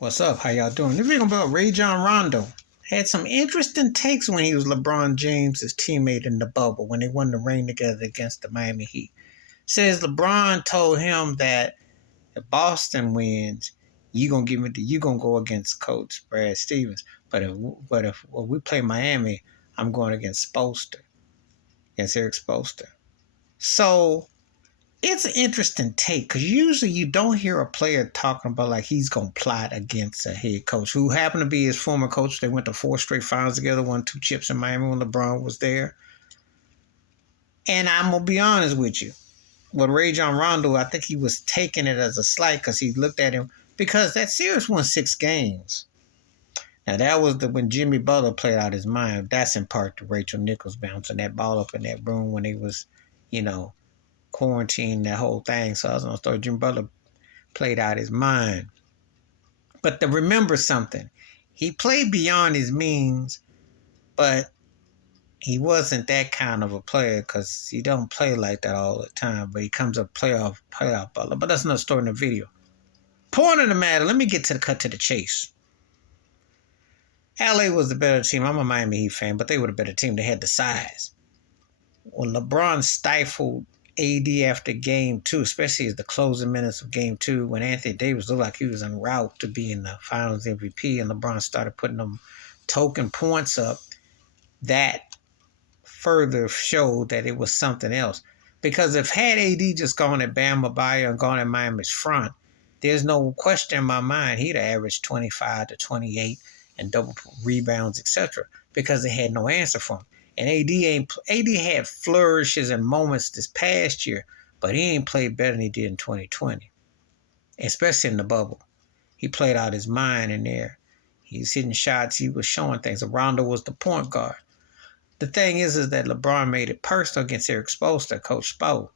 What's up? How y'all doing? This video about Rajon Rondo. Had some interesting takes when he was LeBron James' teammate in the bubble when they won the ring together against the Miami Heat. Says LeBron told him that if Boston wins, you gonna go against Coach Brad Stevens. But if we play Miami, I'm going against Eric Spoelstra. So it's an interesting take because usually you don't hear a player talking about like he's going to plot against a head coach who happened to be his former coach. They went to 4 straight finals together, won 2 chips in Miami when LeBron was there. And I'm going to be honest with you. With Rajon Rondo, I think he was taking it as a slight because he looked at him because that series won 6 games. Now, that was when Jimmy Butler played out his mind. That's in part to Rachel Nichols bouncing that ball up in that room when he was, quarantine, that whole thing. So I was going to start. Jimmy Butler played out his mind. But to remember something, he played beyond his means, but he wasn't that kind of a player because he don't play like that all the time. But he comes up playoff Butler. But that's another story in the video. Point of the matter, let me get to the cut to the chase. LA was the better team. I'm a Miami Heat fan, but they were the better team. They had the size. When LeBron stifled AD after game 2, especially as the closing minutes of game 2, when Anthony Davis looked like he was en route to being the finals MVP and LeBron started putting them token points up, that further showed that it was something else. Because if had AD just gone at Bam Adebayo and gone at Miami's front, there's no question in my mind he'd have averaged 25 to 28 and double rebounds, etc. because they had no answer for him. And AD had flourishes and moments this past year, but he ain't played better than he did in 2020, especially in the bubble. He played out his mind in there. He was hitting shots. He was showing things. Rondo was the point guard. The thing is that LeBron made it personal against Eric Spoelstra, Coach Spo,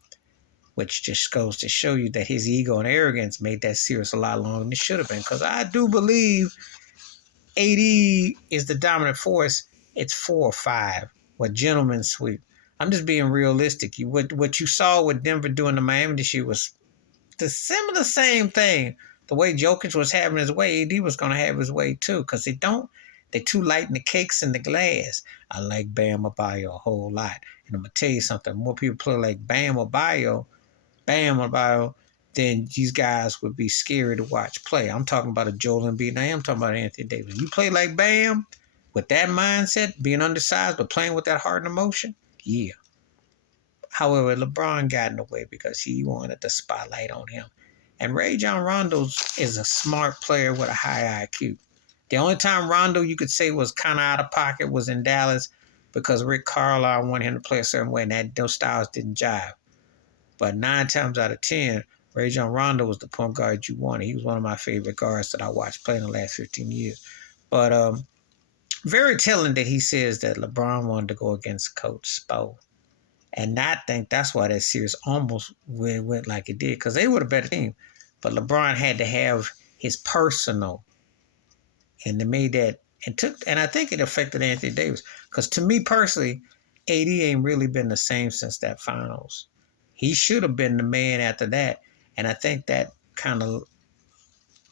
which just goes to show you that his ego and arrogance made that series a lot longer than it should have been. Because I do believe AD is the dominant force. It's 4 or 5. What gentleman sweep. I'm just being realistic. What you saw with Denver doing to Miami this year was the same thing. The way Jokic was having his way, AD was going to have his way too. Because they're too light in the cakes in the glass. I like Bam Adebayo a whole lot. And I'm going to tell you something. More people play like Bam Adebayo, then these guys would be scary to watch play. I'm talking about a Joel Embiid. Now I'm talking about Anthony Davis. You play like Bam with that mindset, being undersized, but playing with that heart and emotion, yeah. However, LeBron got in the way because he wanted the spotlight on him. And Rajon Rondo is a smart player with a high IQ. The only time Rondo you could say was kind of out of pocket was in Dallas because Rick Carlisle wanted him to play a certain way, and those styles didn't jive. But 9 times out of 10, Rajon Rondo was the point guard you wanted. He was one of my favorite guards that I watched play in the last 15 years. But very telling that he says that LeBron wanted to go against Coach Spo. And I think that's why that series almost went like it did, because they were the better team. But LeBron had to have his personal, and they made that, and I think it affected Anthony Davis. Because to me personally, AD ain't really been the same since that finals. He should have been the man after that. And I think that kind of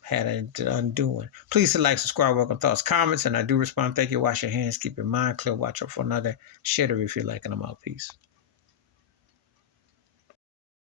had an undoing. Please like, subscribe, welcome thoughts, comments, and I do respond. Thank you. Wash your hands. Keep your mind clear. Watch out for another shitter if you're liking them out. Peace.